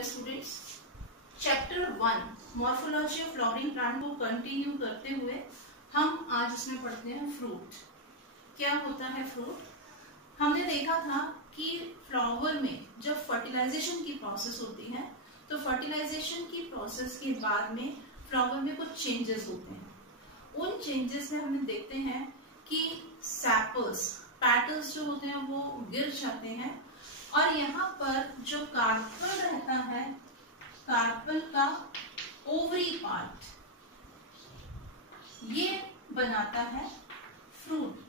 Dear students, chapter 1 morphology of flowering plant को continue करते हुए हम आज इसमें पढ़ते हैं फ्रूट। क्या होता है फ्रूट? हमने देखा था कि फ्लावर में जब फर्टिलाइजेशन की प्रोसेस होती है तो फर्टिलाइजेशन की प्रोसेस के बाद में फ्लावर में कुछ चेंजेस होते हैं। उन चेंजेस में हम देखते हैं कि सैपल्स पैटल्स जो होते हैं वो गिर जाते हैं और यहाँ पर जो कार्पल रहता है, कार्पल का ओवरी पार्ट, ये बनाता है फ्रूट।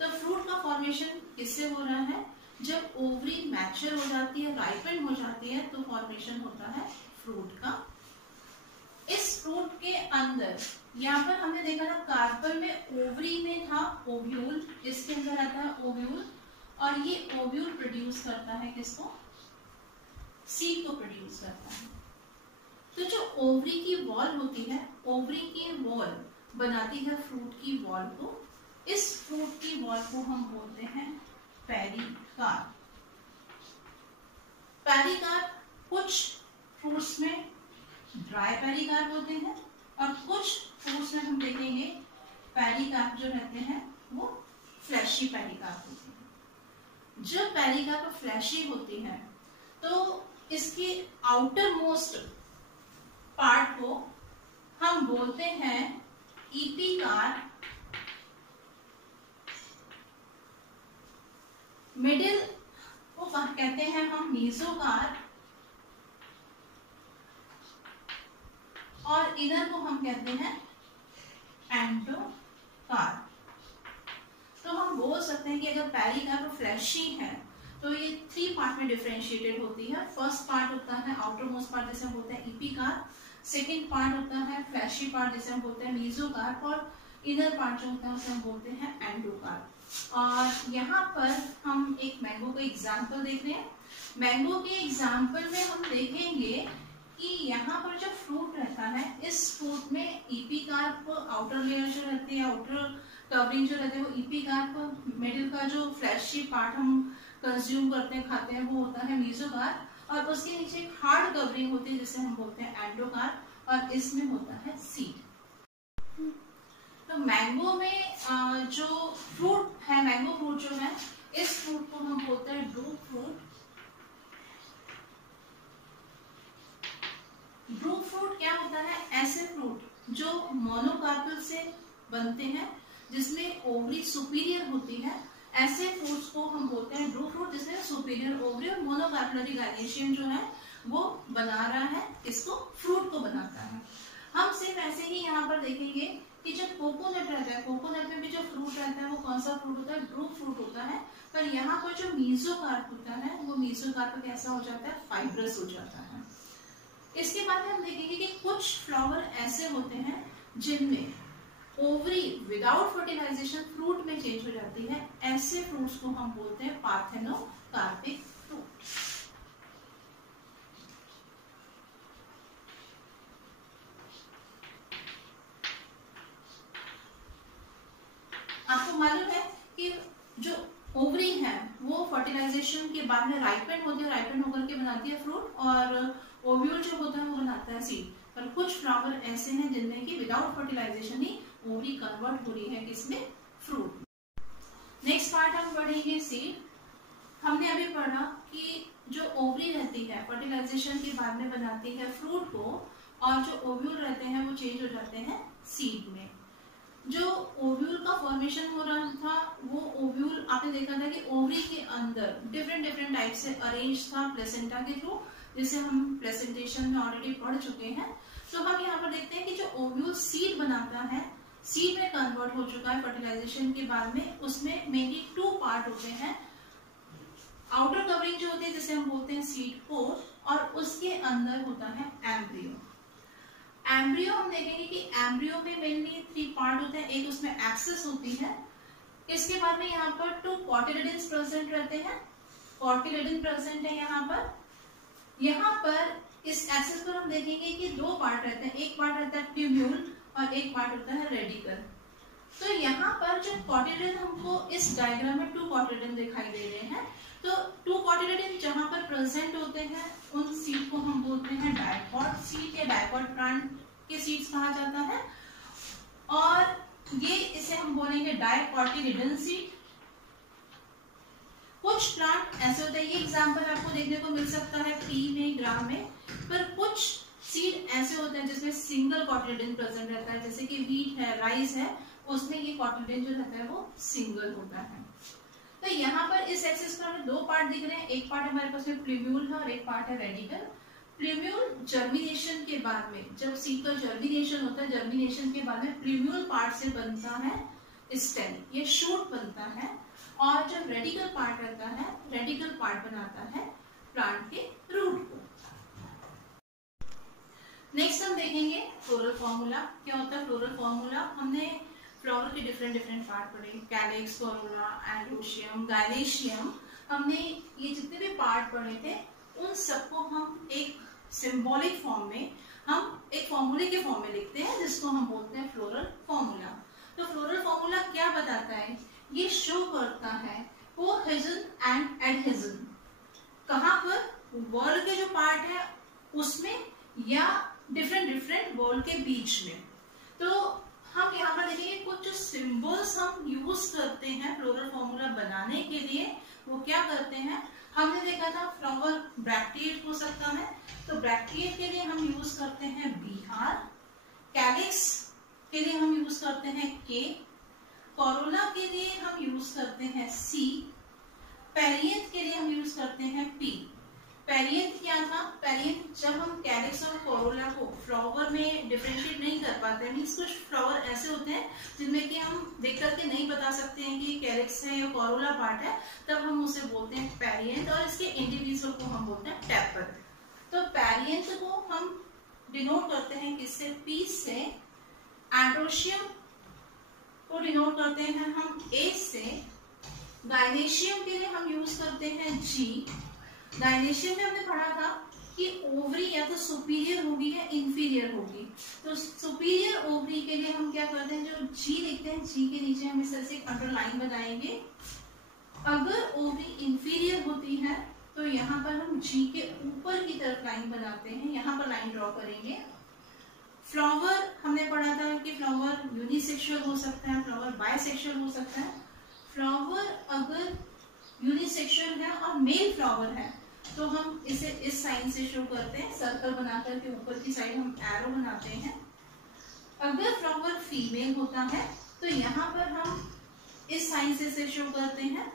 तो फ्रूट का फॉर्मेशन किससे हो रहा है? जब ओवरी मैच्योर हो जाती है, राइपेंड हो जाती है, तो फॉर्मेशन होता है फ्रूट का। इस फ्रूट के अंदर यहाँ पर हमने देखा था कार्पल में ओवरी में था ओव्यूल, इसके अंदर आता है ओव्यूल और ये ओव्यूल प्रोड्यूस करता है किसको? सीड को प्रोड्यूस करता है। तो जो ओवरी की वॉल होती है, ओवरी की वॉल बनाती है फ्रूट की वॉल को। इस फ्रूट की वॉल को हम बोलते हैं पेरिकार्प। पेरिकार्प कुछ फ्रूट्स में ड्राई पेरिकार्प होते हैं और कुछ फ्रूट्स में हम देखेंगे पेरिकार्प जो रहते हैं वो फ्लैशी पेरिकार्प होते हैं। जब पेरिकार्प फ्लैशी होती है तो इसकी आउटर मोस्ट पार्ट को हम बोलते हैं इपिकार्प, मिडिल को कहते हैं हम मीजोकार्प और इधर को हम कहते हैं एंडोकार्प। तो हम बोल सकते हैं कि अगर पेरिकार्प फ्लैशी है तो ये 3 पार्ट में डिफरेंशिएटेड होती है। फर्स्ट पार्ट होता है आउटर मोस्ट पार्ट जिसे हम बोलते हैं इपिकार्प, सेकंड पार्ट होता है फ्लैशी पार्ट जिसे हम बोलते हैं मीजोकार्प और इनर पार्ट जो होता है उसे हम बोलते हैं एंडोकार्प। और यहाँ पर हम एक मैंगो का एग्जाम्पल देख रहे हैं। मैंगो के एग्जाम्पल में हम देखेंगे कि यहाँ पर जो फ्रूट रहता है, इस फ्रूट में इपिकार्प आउटर लेयर जो रहती है, आउटर कवरिंग जो रहती है वो इपिकार्प, मिडिल का जो फ्लैशी पार्ट हम कंज्यूम करते हैं, खाते हैं, वो होता है मीजोकार्प और उसके नीचे एक हार्ड कवरिंग होती है जिसे हम बोलते हैं एंडोकार्प और इसमें होता है सीड। तो मैंगो में जो फ्रूट है, मैंगो फ्रूट जो है, इस फ्रूट को हम बोलते हैं ड्रूप फ्रूट। ड्रूप फ्रूट क्या होता है? ऐसे फ्रूट जो मोनोकार्पल से बनते हैं जिसमें ओवरी सुपीरियर होती है, ऐसे फ्रूट्स को हम बोलते हैं ड्रूप फ्रूट जिसमें सुपीरियर ओवरी और मोनोकार्पलरी गायनेशियम जो है वो बना रहा है, इसको फ्रूट को बनाता है। हम सिर्फ ऐसे ही यहाँ पर देखेंगे कि जब कोकोनट रहता है, कोकोनट में भी जो फ्रूट रहता है वो कौन सा फ्रूट होता है? ड्रूप फ्रूट होता है। पर यहाँ पर जो मीजोकार्प होता है वो मीजोकार्प कैसा हो जाता है? फाइब्रस हो जाता है। इसके बाद में हम देखेंगे कि कुछ फ्लावर ऐसे होते हैं जिनमें ओवरी विदाउट फर्टिलाइजेशन फ्रूट में चेंज हो जाती है। ऐसे फ्रूट्स को हम बोलते हैं पार्थेनोकार्पिक फ्रूट। आपको मालूम है कि जो ओवरी है वो फर्टिलाइजेशन के बाद में राइपेंड होती है, राइपेंड होकर के बनाती है फ्रूट और ओव्यूल जो होता है वो बनाता है सीड। पर कुछ फ्लावर ऐसे हैं जिनमें कि विदाउट फर्टिलाइजेशन ही ओवरी कन्वर्ट हो रही है किसमें? फ्रूट। नेक्स्ट पार्ट हम पढ़ेंगे सीड। हमने अभी पढ़ा कि जो ओवरी रहती है फर्टिलाइजेशन के बाद में बनाती है फ्रूट को और जो ओव्यूल रहते हैं वो चेंज हो जाते हैं सीड में। जो ओव्यूल का फॉर्मेशन हो रहा था वो ओव्यूल आपने देखा था कि ओवरी के अंदर डिफरेंट टाइप से अरेंज था प्लेसेंटा के थ्रू, जिसे हम प्रेजेंटेशन में ऑलरेडी पढ़ चुके हैं। तो हम यहाँ पर देखते हैं कि जो ओव्यूल सीड बनाता है, सीड में कन्वर्ट हो चुका है फर्टिलाइजेशन के बाद में। उसमें मेनली 2 पार्ट होते हैं। आउटर कवरिंग जो होती है जिसे हम बोलते हैं सीड पोर और उसके अंदर होता है एम्ब्रियो। एम्ब्रियो हम देखेंगे कि एम्ब्रियो में मेनली 3 पार्ट होते हैं। एक उसमें एक्सिस होती है, इसके बाद में यहाँ पर 2 कॉटिलेडन्स प्रेजेंट रहते हैं। कॉटिलेडन प्रेजेंट है यहाँ पर। यहाँ पर इस एक्सिस पर हम देखेंगे कि 2 पार्ट रहते हैं। एक पार्ट रहता है ट्यूब्यूल और एक पार्ट होता है रेडिकल। तो यहाँ पर जो कॉटिलेडन हमको इस डायग्राम में 2 कॉटिलेडन दिखाई दे रहे हैं। तो 2 कॉटिलेडन जहां पर प्रेजेंट होते हैं उन सीड को हम बोलते हैं डायकॉट सीड या डायकॉट प्लांट के सीड्स कहा जाता है। और ये इसे हम बोलेंगे डायकॉटिलिडन सीड। कुछ प्लांट ऐसे होते हैं, ये एग्जांपल आपको देखने को मिल सकता है पी में, ग्राम में, पर कुछ सीड ऐसे होते हैं जिसमें सिंगल कॉटिलिडन प्रेजेंट रहता है, जैसे कि वीट है, राइस है, उसमें ये कॉटिलिडन जो रहता है वो सिंगल होता है। तो यहाँ पर इस एक्सिस पर हमें दो पार्ट दिख रहे हैं, एक पार्ट हमारे पास में प्लूम्यूल है और एक पार्ट है रेडिकल। प्लूम्यूल जर्मिनेशन के बाद में, जब सीड का जर्मिनेशन होता है, जर्मिनेशन के बाद में प्लूम्यूल पार्ट से बनता है स्टेम, ये शूट बनता है। और जब रेडिकल पार्ट रहता है, रेडिकल पार्ट बनाता है प्लांट के रूट को। नेक्स्ट हम देखेंगे फ्लोरल फॉर्मूला। क्या होता है फ्लोरल फॉर्मूला? हमने फ्लावर के डिफरेंट डिफरेंट पार्ट पढ़े, कैलिक्स, कोरोला, एंड्रोशियम, गायनेशियम। हमने ये जितने भी पार्ट पढ़े थे उन सबको हम एक सिंबॉलिक फॉर्म में, हम एक फॉर्मूले के फॉर्म में लिखते हैं, जिसको हम बोलते हैं फ्लोरल फॉर्मूला। तो फ्लोरल फॉर्मूला क्या बताता है? ये शो करता है कोहेजन एंड एडहेजन। कहाँ पर? वर्ड के जो पार्ट है उसमें या डिफरेंट डिफरेंट वर्ड के बीच में। तो हम यहाँ पर देखेंगे कुछ जो सिंबल्स हम यूज करते हैं फ्लोरल फॉर्मूला बनाने के लिए, वो क्या करते हैं? हमने देखा था फ्लावर ब्रैक्टिएट हो सकता है, तो ब्रैक्टिएट के लिए हम यूज करते हैं BR, कैलिक्स के लिए हम यूज करते हैं K, कोरोला के लिए हम यूज करते हैं C, पेरियंथ के लिए हम यूज करते हैं P। पेरियंथ क्या था? पेरियंथ जब हम कैलिक्स और कोरोला को फ्लावर में डिफरेंशिएट नहीं कर पाते हैं, मीन्स कुछ फ्लावर ऐसे होते हैं जिनमें कि हम देख करके नहीं बता सकते हैं कि कैलिक्स है या कोरोला पार्ट है, तब हम उसे बोलते हैं पेरियंथ, और इसके इंडिविजुअल को हम बोलते हैं टेपल। तो पेरियंथ को हम डिनोट करते हैं किससे? P से। एंड्रोशियम को डिनोट करते हैं हम A से। गायनेशियम के लिए हम यूज करते हैं G। गायनेशियम में हमने पढ़ा था कि ओवरी या तो सुपीरियर होगी या इंफीरियर होगी, तो सुपीरियर ओवरी के लिए हम क्या करते हैं? जो G लिखते हैं, G के नीचे हम इस तरह से एक अंडरलाइन बनाएंगे। अगर ओवरी इंफीरियर होती है तो यहाँ पर हम G के ऊपर की तरफ लाइन बनाते हैं, यहाँ पर लाइन ड्रॉ करेंगे। फ्लावर हमने पढ़ा था कि फ्लावर यूनिसेक्सुअल हो सकता है, फ्लावर बायसेक्सुअल हो सकता है। फ्लावर अगर यूनिसेक्सुअल है और मेल फ्लावर है तो हम इसे इस साइन से शो करते हैं, सर्कल बनाकर के ऊपर की साइड हम एरो बनाते हैं। अगर फ्लावर फीमेल होता है तो यहाँ पर हम इस साइन से इसे शो करते हैं,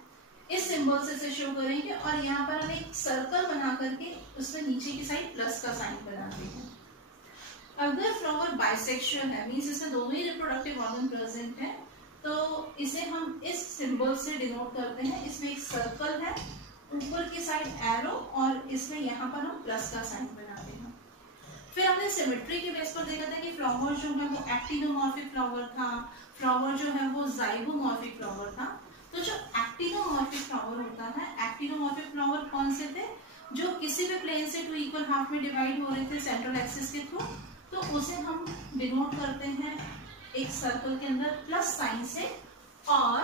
इस सिंबल से इसे शो करेंगे, और यहाँ पर हम एक सर्कल बना करके उसमें नीचे की साइड प्लस का साइन बनाते हैं। अगर फ्लावर बाइसेक्सुअल है, मीन्स इसमें दोनों ही रिप्रोडक्टिव ऑर्गन प्रेजेंट है, तो इसे हम इस सिंबल से डिनोट करते हैं। इसमें एक सर्कल है, ऊपर की साइड एरो, और इसमें यहाँ पर हम प्लस का साइन बनाते हैं। फिर हमने सिमेट्री के बेस पर देखा था कि फ्लावर जो है वो एक्टिनोमॉर्फिक फ्लावर था, फ्लावर जो है वो जाइगोमॉर्फिक फ्लावर था। तो जो एक्टिनोमॉर्फिक फ्लावर होता है, एक्टिनोमॉर्फिक फ्लावर कौन से थे? जो किसी भी प्लेन से 2 इक्वल हाफ में डिवाइड हो रहे थे सेंट्रल एक्सिस के थ्रू, तो उसे हम डिनोट करते हैं एक सर्कल के अंदर प्लस साइन से। और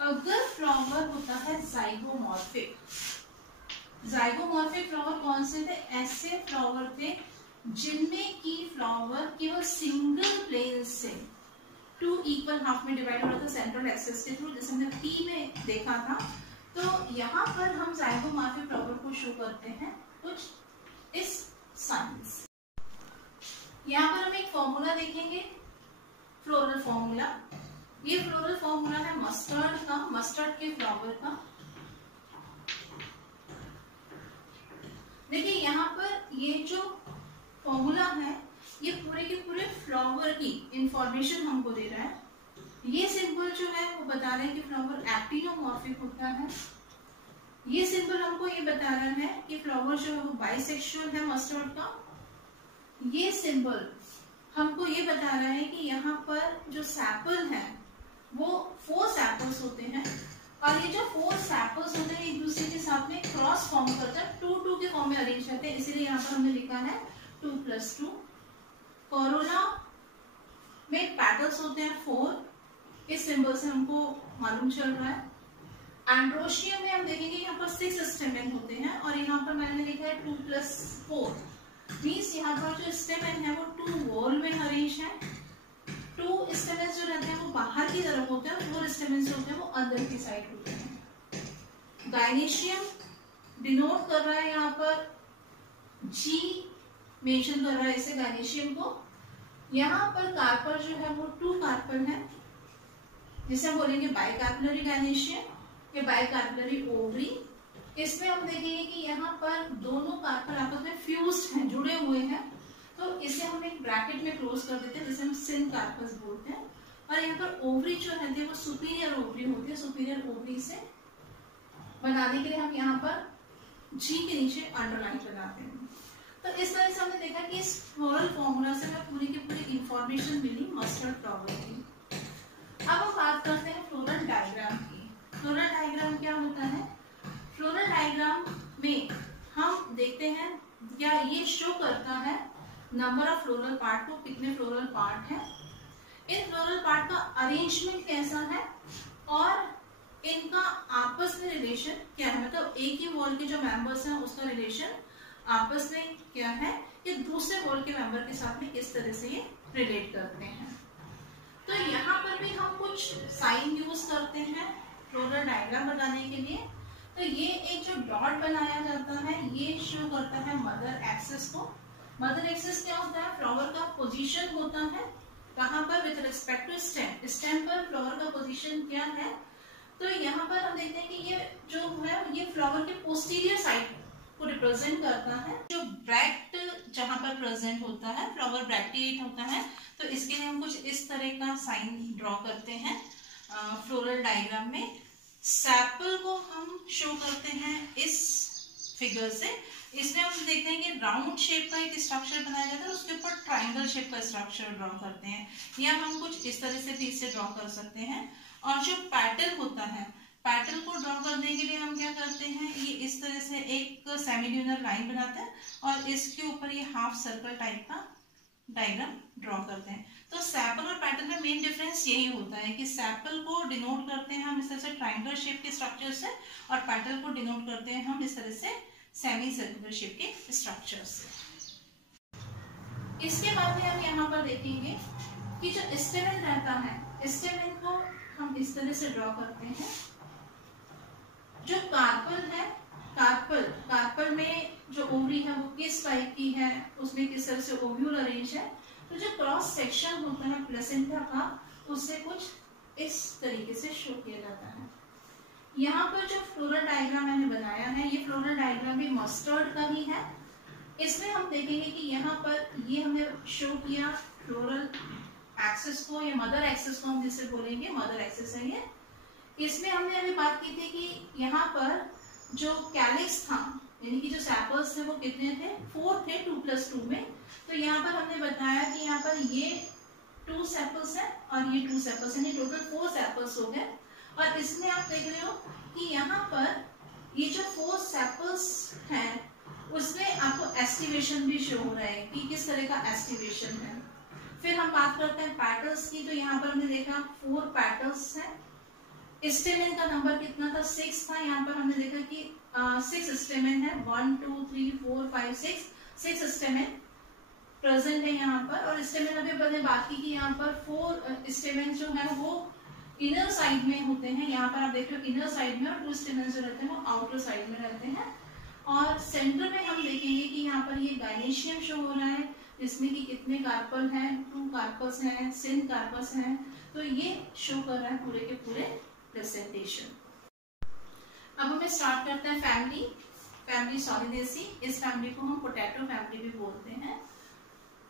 अगर फ्लावर होता है जाइगोमॉर्फिक, जाइगोमॉर्फिक फ्लावर कौन से थे? ऐसे फ्लावर थे जिनमें की फ्लावर केवल सिंगल प्लेन से 2 इक्वल हाफ में डिवाइड हो रहा था सेंट्रल एक्सिस के थ्रू, जैसे हमने P में देखा था। तो यहाँ पर हम जाइगोमॉर्फिक फ्लावर को शो करते हैं कुछ इस साइन से। यहाँ पर हम एक फॉर्मूला देखेंगे, फ्लोरल फॉर्मूला। ये फ्लोरल फॉर्मूला है मस्टर्ड का, मस्टर्ड के फ्लावर का। देखिए यहाँ पर ये जो फॉर्मूला है ये पूरे के पूरे फ्लावर की इंफॉर्मेशन हमको दे रहा है। ये सिंबल जो है वो बता रहे हैं कि फ्लावर एक्टिनोमॉर्फिक होता है। ये सिंबल हमको ये बता रहा है कि फ्लावर जो है वो बाइसेक्सुअल है मस्टर्ड का। ये सिंबल हमको ये बता रहा है कि यहाँ पर जो सैपल है वो 4 सैपल्स होते हैं, और ये जो 4 सैपल्स होते हैं एक दूसरे के साथ में क्रॉस फॉर्म करते हैं, 2-2 के फॉर्म में अरेंज करते हैं, इसीलिए यहाँ पर हमने लिखा है 2+2। कोरोला में पेटल्स होते हैं 4, इस सिंबल से हमको मालूम चल रहा है। एंड्रोशियम में हम देखेंगे यहाँ पर 6 स्टेमेन होते हैं, और यहाँ यहाँ पर मैंने लिखा है 2+4, मीन्स यहाँ पर जो स्टेमन है वो 2 वॉल में अरेंज है। 2 स्टेमन्स जो रहते हैं वो बाहर की तरफ होते हैं, 4 स्टेमन्स जो होते हैं वो अंदर की साइड होते हैं। गायनेशियम डिनोट कर रहा है यहाँ पर, जी मेंशन कर रहा है इसे गायनेशियम को। यहाँ पर कार्पल जो है वो 2 कार्पल है, जिसे हम बोलेंगे बाइकार्पलरी गायनेशियम या बाइकार्पलरी ओवरी। इसमें हम देखेंगे कि यहाँ पर दोनों कार्पल आपस में फ्यूज्ड हैं, जुड़े हुए हैं, तो इसे हम एक ब्रैकेट में क्लोज कर देते हैं, जिसे हम सिन कार्पस बोलते हैं। और यहाँ पर ओवरी जो रहती है वो सुपीरियर ओवरी होती है। सुपीरियर ओवरी से बनाने के लिए हम यहाँ पर जी के नीचे अंडरलाइन लगाते हैं। तो इस तरह से हमने देखा कि इस फ्लोरल फॉर्मूला से हमें पूरी की पूरी इंफॉर्मेशन मिली मस्टर्ड फ्लावर की। अब हम बात करते हैं फ्लोरल डायग्राम की। फ्लोरल डायग्राम क्या होता है? फ्लोरल डायग्राम में हम देखते हैं क्या ये शो करता है नंबर ऑफ फ्लोरल पार्ट को, कितने फ्लोरल पार्ट हैं, इन फ्लोरल पार्ट का अरेंजमेंट कैसा है और इनका आपस में रिलेशन क्या है। मतलब एक ही वॉल के जो मेंबर्स हैं उसका रिलेशन आपस में क्या है, ये दूसरे वॉल के मेंबर के साथ में किस तरह से ये रिलेट करते हैं। तो यहाँ पर भी हम कुछ साइन यूज करते हैं फ्लोरल डायग्राम बनाने के लिए। तो ये एक जो डॉट बनाया जाता है ये शो करता है मदर एक्सिस को। मदर एक्सिस क्या होता है? फ्लावर का पोजीशन होता है, कहाँ पर? With respect to stem. Stem पर फ्लावर का पोजीशन क्या है? तो यहाँ पर हम देखते हैं कि ये जो है ये फ्लावर के पोस्टीरियर साइड को रिप्रेजेंट करता है। जो ब्रैक्ट जहाँ पर प्रेजेंट होता है, फ्लावर ब्रैक्टिएट होता है, तो इसके लिए हम कुछ इस तरह का साइन ड्रॉ करते हैं फ्लोरल डायग्राम में। सैपल को हम शो करते हैं इस फिगर से। इसमें हम देखते हैं कि राउंड शेप का एक स्ट्रक्चर बनाया जाता है, उसके ऊपर ट्राइंगल शेप का स्ट्रक्चर ड्रॉ करते हैं, या हम कुछ इस तरह से भी इसे ड्रॉ कर सकते हैं। और जो पैटर्न होता है, पैटर्न को ड्रॉ करने के लिए हम क्या करते हैं, ये इस तरह से एक सेमील्यूनर लाइन बनाते हैं और इसके ऊपर ये हाफ सर्कल टाइप का डायग्राम ड्रॉ करते हैं। तो सैपल और पैटर्न में मेन डिफरेंस यही होता है कि सैपल को डिनोट करते हैं हम इस तरह से ट्राइंगल शेप के स्ट्रक्चर से, और पैटर्न को डिनोट करते हैं हम इस तरह से सेमी सर्कुलर शेप के स्ट्रक्चर से। इसके बाद में हम यहाँ पर देखेंगे कि जो स्टेमेन रहता है, स्टेमेन को हम इस तरह से ड्रॉ करते हैं। जो कार्पल है, कार्पल में जो ओवरी है वो किस टाइप की है, उसमें किस तरह से ओव्यूल अरेंज है। तो जो क्रॉस सेक्शन होता है प्लेसेंटा का, उससे कुछ इस तरीके से शो किया जाता है। यहाँ पर जो फ्लोरल डायग्राम मैंने बनाया है, ये फ्लोरल डायग्राम भी मस्टर्ड का ही है। इसमें हम देखेंगे कि यहाँ पर ये हमने शो किया फ्लोरल एक्सिस को, या मदर एक्सिस को हम जिसे बोलेंगे, मदर एक्सिस है ये। इसमें हमने अभी बात की थी कि यहाँ पर जो कैलिक्स था, यानी कि जो सैपल्स थे वो कितने थे? 4 थे 2+2 में। तो यहाँ पर हमने बताया कि यहाँ पर ये 2 सैपल्स है और ये 2 सैपल्स, यानी टोटल 4 सैपल्स हो गए। और इसमें आप देख रहे हो कि यहाँ पर ये जो 4 सैपल्स हैं उसमें आपको एस्टिवेशन भी शो हो रहा है कि किस तरह का एस्टिवेशन है। फिर हम बात करते हैं पैटल्स की। तो यहाँ पर हमने देखा 4 पैटल्स हैं। स्टेमेन का नंबर कितना था? 6 था। यहाँ पर हमने देखा कि 6 स्टेमेन है, 1 2 3 4 5 6 स्टेमेन प्रेजेंट है यहाँ पर। और स्टेमेन अभी मैंने बात की कि यहाँ पर 4 स्टेमेन जो है वो इनर साइड में होते हैं। यहाँ पर आप देख रहे हो इनर साइड में, और 2 स्टेमेन जो रहते हैं वो आउटर साइड में रहते हैं। और सेंटर में हम देखेंगे कि यहाँ पर ये गायनेशियम शो हो रहा है, जिसमें कि कितने कार्पल हैं, 2 कार्पल्स हैं, सिन कार्पस हैं। तो ये शो कर रहा है पूरे के पूरे प्रेजेंटेशन। अब हमें स्टार्ट करते हैं फैमिली सॉलिडेसी। इस फैमिली को हम पोटैटो फैमिली भी बोलते हैं।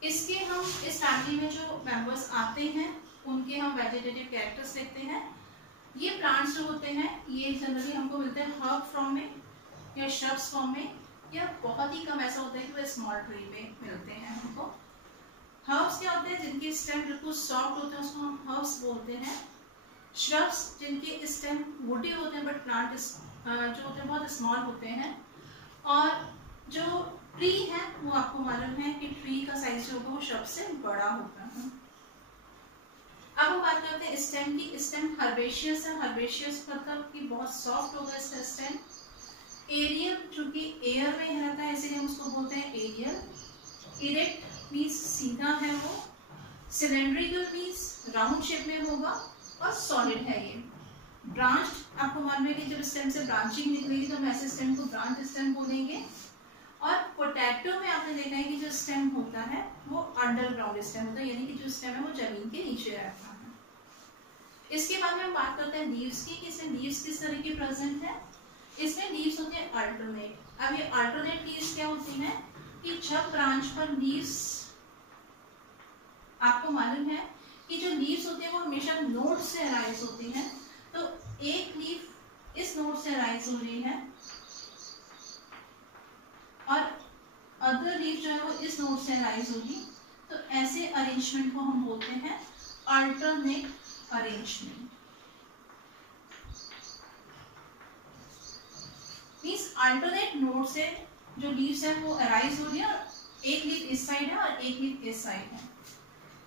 इसके हम इस फैमिली में जो मेंबर्स आते हैं उनके हम वेजिटेटिव कैरेक्टर्स देखते हैं। ये प्लांट्स जो होते हैं ये जनरली हमको मिलते हैं हर्ब फॉर्म में या श्रब्स फॉर्म में, या बहुत ही कम ऐसा होता है कि वो स्मॉल ट्री में मिलते हैं हमको। हर्ब्स क्या होते हैं? जिनके स्टेम बिल्कुल सॉफ्ट होते हैं उसको हम हर्ब्स बोलते हैं। श्रब्स जिनके स्टेम वुडी होते हैं बट प्लांट जो होते हैं बहुत स्मॉल होते हैं। और जो ट्री है वो आपको मालूम है कि ट्री का साइज जो होगा वो श्रब से बड़ा होता है। अब हम बात करते हैं स्टेम की। स्टेम हर्बेशियस है। हर्बेशियस मतलब कि बहुत सॉफ्ट होगा इसका स्टेम। एरियल, चूंकि एयर बोलते हैं एरियल, इरेक्ट मीन्स सीधा है वो, सिलेंड्रिकल मीन्स राउंड शेप में होगा, और सॉलिड है ये। ब्रांच्ड आपको मालूम है कि जब स्टेम से ब्रांचिंग निकलेगी तो हम ऐसे स्टेम को ब्रांच स्टेम बोलेंगे। और पोटैटो में आपने देखा है कि जो स्टेम होता है वो अंडरग्राउंड स्टेम होता है, यानी कि जो स्टेम है वो जमीन के नीचे रहता है। इसके बाद में हम बात करते हैं लीव्स की, कि इसमें लीव्स किस तरह की प्रेजेंट है। इसमें लीव्स होते हैं अल्टरनेट। अब ये अल्टरनेट लीव्स क्या होती हैं कि जब ब्रांच पर लीव्स, आपको मालूम है कि जो लीव्स होती हैं वो हमेशा नोड से अराइज होती हैं, तो एक लीफ इस नोड से अराइज हो रही है और अदर लीफ जो है वो इस नोड से अराइज होगी, तो ऐसे अरेंजमेंट को हम बोलते हैं alternate arrangement. Means alternate node से जो लीव्स है वो अराइज हो रही है, और एक लीफ इस साइड है और एक लीफ इस साइड है।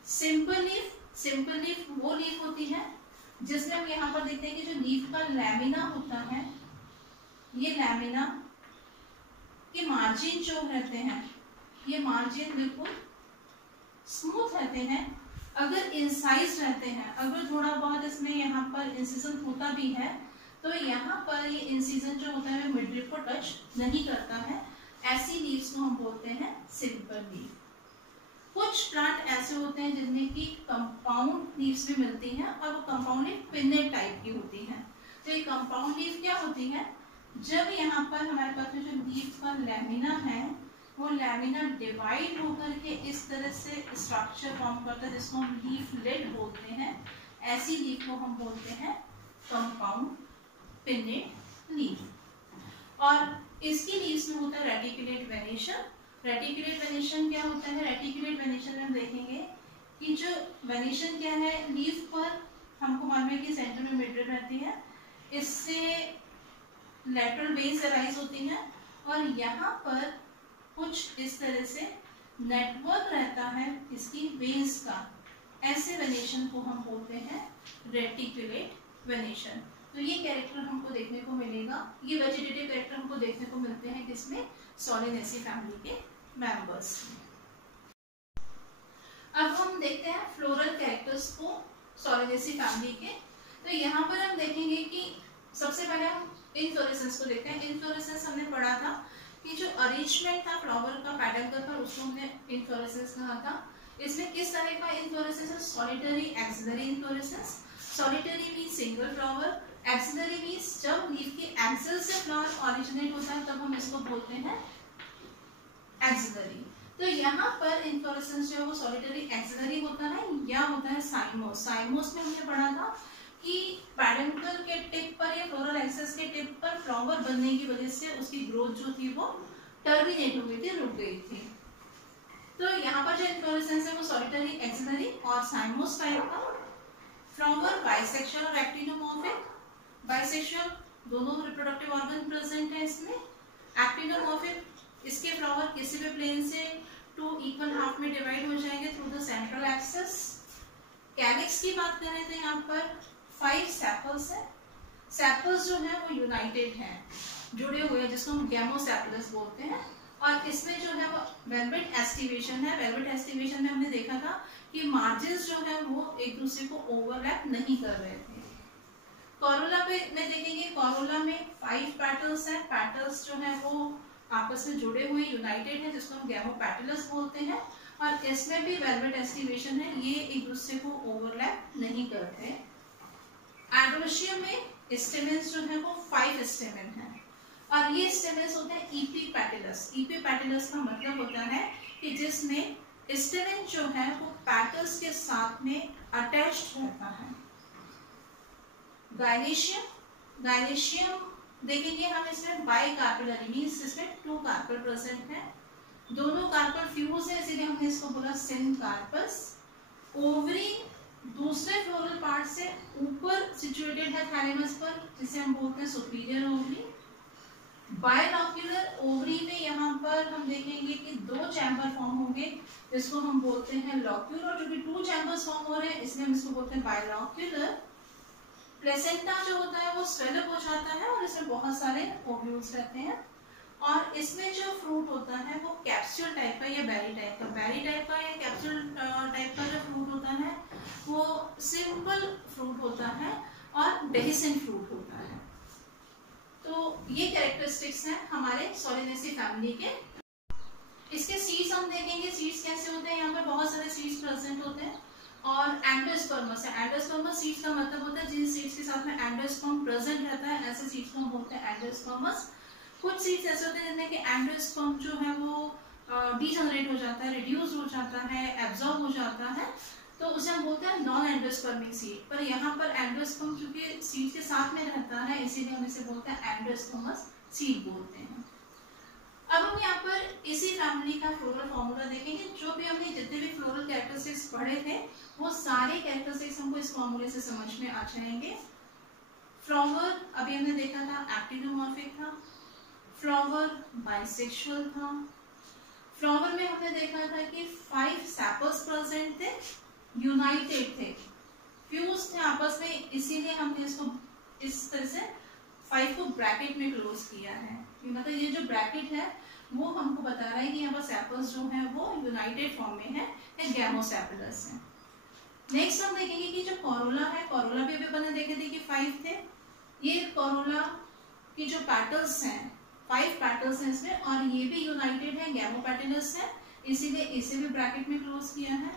सिंपल लीफ वो लीफ होती है जिसमें हम यहाँ पर देखते हैं कि जो लीफ का लैमिना होता है, ये लैमिना के मार्जिन जो रहते हैं, ये मार्जिन बिल्कुल स्मूथ रहते हैं। अगर इंसाइज रहते हैं, अगर थोड़ा बहुत इसमें यहाँ पर इंसिजन होता भी है, तो यहाँ पर ये इंसिजन जो होता है मिडरिप को टच नहीं करता है। ऐसी लीव्स को हम बोलते हैं सिंपल लीफ। कुछ प्लांट ऐसे होते हैं जिनमें की कंपाउंड लीव्स भी मिलती हैं, और वो कंपाउंड लीफ पिन्नेट टाइप की होती हैं। तो ये कंपाउंड लीफ क्या होती है, जब यहाँ पर हमारे पास जो लीफ का लैमिना है वो लैमिना डिवाइड होकर के इस तरह से स्ट्रक्चर फॉर्म करता है जिसको हम लीफलेट बोलते हैं। ऐसी लीफ को हम बोलते हैं कंपाउंड पिन्नेट लीफ। और इसकी लीव्स में होता है रेटिकुलेट वेनेशन। रेटिकुलेट वेनेशन क्या होता है, रेटिकुलेट वेनेशन में हम देखेंगे कि जो वेनेशन क्या है, लीफ पर हमको मालूम है कि सेंटर में मिडरिप रहती है, इससे लेटरल वेन्स अराइज होती हैं, और यहाँ पर कुछ इस तरह से नेटवर्क रहता है इसकी वेन्स का। ऐसे वेनेशन को हम बोलते हैं रेटिकुलेट वेनेशन। तो ये कैरेक्टर हमको देखने को मिलेगा, ये वेजिटेटिव कैरेक्टर हमको देखने को मिलते हैं किसमें, सोलेनेसी फैमिली के मेंबर्स में। अब हम देखते हैं फ्लोरल कैरेक्टर्स को सोलेनेसी फैमिली के। तो यहाँ पर हम देखेंगे कि सबसे पहले हम इनफ्लोरेसेंस को देखते हैं। इनफ्लोरेसेंस हमने पढ़ा था कि जो अरेंजमेंट था फ्लावर का पेडल पर, उसको हमने इनफ्लोरेसेंस कहा था। इसमें किस तरह का इनफ्लोरेसेंस है, solitary axillary inflorescence. Solitary means single flower, axillary means जब लीफ के एक्सिल से फ्लावर ओरिजिनेट होता है तब हम इसको बोलते हैं एक्सिलरी। तो यहाँ पर इनफ्लोरेसेंस जो है वो सॉलिटरी एक्सिलरी होता है या होता है साइमोस। साइमोस में हमने पढ़ा था कि पेडंकल के टिप पर या फ्लोरल एक्सिस के टिप पर फ्लावर बनने की वजह से उसकी ग्रोथ जो थी वो टर्मिनेट हो गई थी, रुक गई थी। तो यहाँ पर जो इनफ्लोरेसेंस है वो सॉलिटरी एक्सिलरी और साइमोस टाइप का। फ्लावर बाइसेक्सुअल और एक्टिनोमॉर्फिक। बाइसेक्सुअल दोनों रिप्रोडक्टिव ऑर्गन प्रेजेंट है इसमें। एक्टिनोमॉर्फिक इसके फ्लावर किसी भी प्लेन से 2 इक्वल हाफ में डिवाइड हो जाएंगे through the central axis. Calyx की बात करें तो यहाँ पर 5 सेपल्स है। सेपल्स जो है वो यूनाइटेड हैं, जुड़े हुए हैं, जिसको हम गैमोसेपलस बोलते हैं। और इसमें जो है वो वेलवेट एस्टिवेशन है। वेलवेट एस्टिवेशन में हमने देखा था कि मार्जिन्स जो है वो एक दूसरे को ओवरलैप नहीं कर रहे थे। कोरोला पे में देखेंगे, कोरोला में 5 पेटल्स हैं। पेटल्स जो है वो आपस में जुड़े हुए यूनाइटेड है, जिसको हम गैमोपेटलस बोलते हैं। और इसमें भी वेलवेट एस्टिवेशन है, ये एक दूसरे को ओवरलैप नहीं करते। एंड्रोशियम में स्टेमेंस जो है वो 5 स्टेमेन है, और ये स्टेमेंस होते हैं इपीपेटिलस। इपीपेटिलस का मतलब होता है कि जिसमें स्टेमेन जो है वो पेटल्स के साथ में अटैच्ड रहता है। गायनेशियम, गायनेशियम देखेंगे हम, इसमें बाइकार्पेलरी मींस इसमें 2 कार्पेल प्रेजेंट है। दोनों कार्पेल फ्यूज है, इसीलिए हमने इसको बोला सिनकार्पस। ओवरी दूसरे फ्लोरल पार्ट से ऊपर सिचुएटेड है थैलेमस पर, जिसे हम बोलते हैं सुपीरियर ओवरी। बायलॉक्यूलर ओवरी में यहाँ पर हम देखेंगे कि 2 चैम्बर फॉर्म होंगे, जिसको हम बोलते हैं लॉक्यूलर। जो कि 2 चैम्बर्स फॉर्म हो रहे हैं इसलिए हम इसको बोलते हैं बायलॉक्यूलर। प्लेसेंटा जो होता है वो स्वेल अप हो जाता है और इसमें बहुत सारे ओव्यूल्स रहते हैं। और इसमें जो फ्रूट होता है वो कैप्सूल टाइप का या बेरी टाइप का, बेरी टाइप का या कैप्सूल टाइप का जो फ्रूट होता है वो सिंपल फ्रूट होता है और डेहिसेंट फ्रूट होता है। तो ये कैरेक्टरिस्टिक्स हैं हमारे सोलेनेसी फैमिली के। इसके सीड्स हम देखेंगे, सीड्स कैसे होते हैं, यहाँ पर बहुत सारे सीड्स प्रेजेंट होते हैं और एंडोस्पर्मस है। एंडोस्पर्मस सीड्स का मतलब होता है जिन सीड्स के साथ में एंडोस्पर्म प्रेजेंट रहता है, ऐसे सीड्स को हम बोलते हैं एंडोस्पर्मस। कुछ सीड्स ऐसे होते हैं जिनमें कि एंडोस्पर्म जो है वो डीजनरेट हो जाता है, रिड्यूस हो जाता है, एब्जॉर्ब हो जाता है, तो उसे हम बोलते हैं नॉन एंडोस्पर्मिक सीड। पर यहाँ पर एंडोस्पर्म चूंकि सीड के साथ में रहता है इसीलिए हम इसे बोलते हैं एंडोस्पर्मस सीड बोलते हैं। अब हम यहाँ पर इसी फैमिली का फ्लोरल फॉर्मूला देखेंगे। जो भी हमने जितने भी फ्लोरल कैरेक्टरिस्टिक्स पढ़े थे वो सारे कैरेक्टरिस्टिक्स हमको इस फॉर्मूले से समझ में आ जाएंगे। फ्लावर अभी हमने देखा था एक्टिनोमॉर्फिक था, फ्लावर बाइसेक्सुअल था, फ्लावर में हमने देखा था कि 5 सेपल्स प्रेजेंट थे, यूनाइटेड थे, फ्यूज थे आपस में, इसीलिए हमने इसको इस तरह से 5 को ब्रैकेट में क्लोज किया है। मतलब ये जो ब्रैकेट है वो हमको बता रहा है कि यहाँ पर सेपल्स जो है वो यूनाइटेड फॉर्म में है या गैमोसेपलस है। नेक्स्ट हम देखेंगे कि जो कोरोला है, कोरोला भी अभी अपन देखे थे कि 5 थे। ये कोरोला की जो पेटल्स हैं 5 पेटल्स हैं इसमें और ये भी यूनाइटेड है, गैमोपेटलस है, इसीलिए इसे भी ब्रैकेट में क्लोज किया है।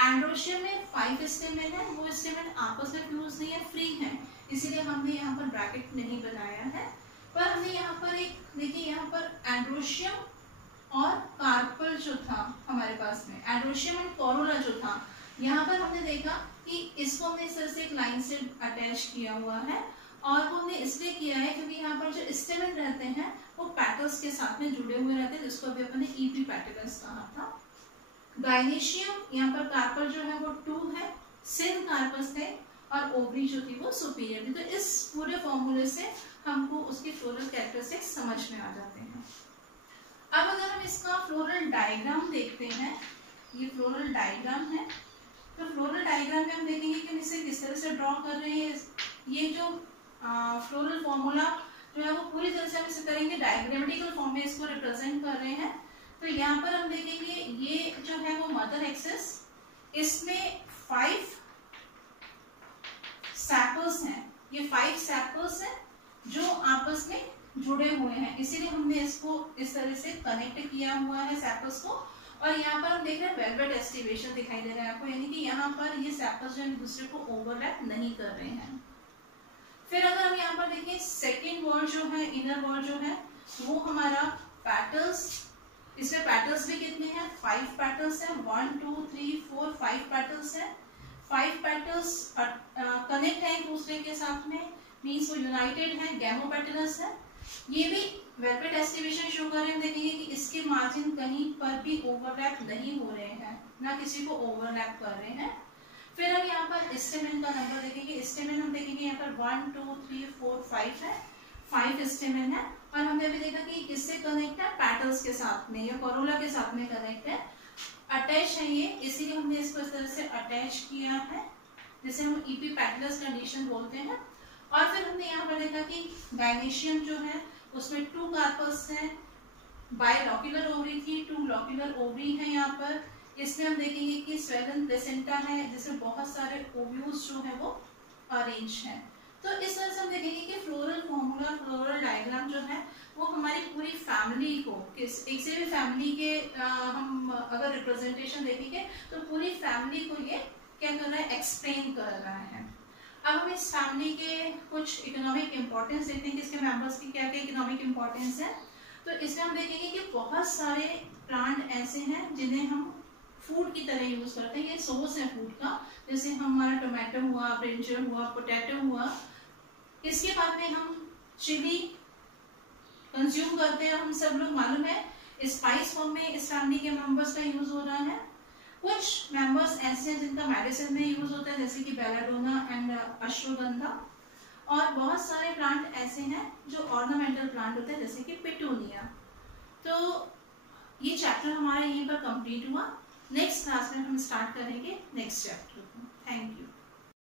एंड्रोशियम में 5 स्टेमेन है, वो स्टेमेन आपस में फ्यूज नहीं है, फ्री है, इसीलिए हमने यहाँ पर ब्रैकेट नहीं बनाया है। पर हमने यहाँ पर एक देखिए, यहाँ पर एंड्रोशियम और कार्पल जो था हमारे पास में, एंड्रोशियम और कोरोला जो था, यहाँ पर हमने देखा कि इसको हमने इस तरह से एक लाइन से अटैच किया हुआ है और वो हमने इसलिए किया है क्योंकि यहाँ पर जो स्टेमेन रहते हैं वो पेटल्स के साथ में जुड़े हुए रहते हैं, जिसको अभी अपन ने ईपी पेटल्स कहा था। गाइनेशियम यहाँ पर कार्पल जो है वो 2 है, सिन कार्पस है और ओवरी जो थी वो सुपीरियर थी। तो इस पूरे फॉर्मूले से हमको उसकी फ्लोरल कैरेक्टरिस्टिक्स समझ में आ जाते हैं। अब अगर हम इसका फ्लोरल डायग्राम देखते हैं, ये फ्लोरल डायग्राम है, तो फ्लोरल डायग्राम में हम देखेंगे कि हम इसे किस तरह से ड्रॉ कर रहे हैं। ये जो फ्लोरल फॉर्मूला जो है वो पूरी तरह से हम इसे करेंगे डायग्रामेटिकल फॉर्म में इसको रिप्रेजेंट कर रहे हैं। तो यहाँ पर हम देखेंगे ये जो है वो मदर एक्सिस, इसमें 5 सेपल्स हैं, ये 5 सेपल्स हैं जो आपस में जुड़े हुए हैं, इसीलिए हमने इसको इस तरह से कनेक्ट किया हुआ है सेपल्स को। और यहाँ पर हम देख रहे हैं वेलवेट एस्टिवेशन दिखाई दे रहा है आपको, यानी कि यहाँ पर ये सेपल्स जो एक दूसरे को ओवरलैप नहीं कर रहे हैं। फिर अगर हम यहाँ पर देखें सेकेंड वॉल जो है, इनर वॉल जो है वो हमारा पेटल्स, इसमें पेटल्स भी कितने हैं, 5 पेटल्स हैं, 1 2 3 4 5 पेटल्स हैं। 5 पेटल्स कनेक्ट है एक दूसरे के साथ में, मीन्स वो यूनाइटेड है, गैमोपेटलस है। ये भी वेलवेट एस्टिवेशन शो कर रहे हैं, देखेंगे कि इसके मार्जिन कहीं पर भी ओवरलैप नहीं हो रहे हैं, ना किसी को ओवरलैप कर रहे हैं। फिर हम यहाँ पर स्टेमेन का नंबर देखेंगे, स्टेमेन हम देखेंगे यहाँ पर 1 2 3 4 5 है, 5 स्टेमेन है। और हमने अभी देखा कि किससे कनेक्ट है, पेटल्स के साथ में या कोरोला के साथ में कनेक्ट है, अटैच है ये, इसीलिए हमने इसको इस तरह से अटैच किया है, जिसे हम ईपी पेटलस कंडीशन बोलते हैं। और फिर हमने यहाँ पर देखा कि गाइनेशियम जो है उसमें 2 कार्पल्स हैं, बायलॉक्यूलर ओवरी थी, 2 लॉक्यूलर ओवरी है यहाँ पर। इसमें हम देखेंगे कि स्वेलन प्लेसेंटा है जिसमें बहुत सारे ओव्यूल्स जो है वो अरेंज है। तो इस तरह से हम देखेंगे कि फ्लोरल फॉर्मूला, फ्लोरल डायग्राम जो है वो हमारी पूरी फैमिली को, किस एक से भी फैमिली के हम अगर रिप्रेजेंटेशन देखेंगे तो पूरी फैमिली को ये क्या कर रहा है, एक्सप्लेन कर रहा है। अब हम इस फैमिली के कुछ इकोनॉमिक इंपॉर्टेंस देखते हैं कि इसके मेंबर्स की क्या क्या इकोनॉमिक इंपॉर्टेंस है। तो इसमें हम देखेंगे कि बहुत सारे प्लांट ऐसे हैं जिन्हें हम फूड की तरह यूज करते हैं, ये सोर्स है फूड का, जैसे हमारा टोमेटो हुआ, ब्रिंजल हुआ, पोटैटो हुआ। इसके बाद में हम चिली कंज्यूम करते हैं, हम सब लोग मालूम है स्पाइस फॉर्म में इस फैमिली के मेंबर्स का यूज हो रहा है। कुछ मेंबर्स ऐसे हैं जिनका मेडिसिन में यूज होता है, जैसे कि बेलाडोना एंड अश्वगंधा। और बहुत सारे प्लांट ऐसे हैं जो ऑर्नामेंटल प्लांट होते हैं, जैसे कि पिटूनिया। तो ये चैप्टर हमारा यहीं पर कंप्लीट हुआ। नेक्स्ट क्लास में हम स्टार्ट करेंगे नेक्स्ट चैप्टर को। Thank you.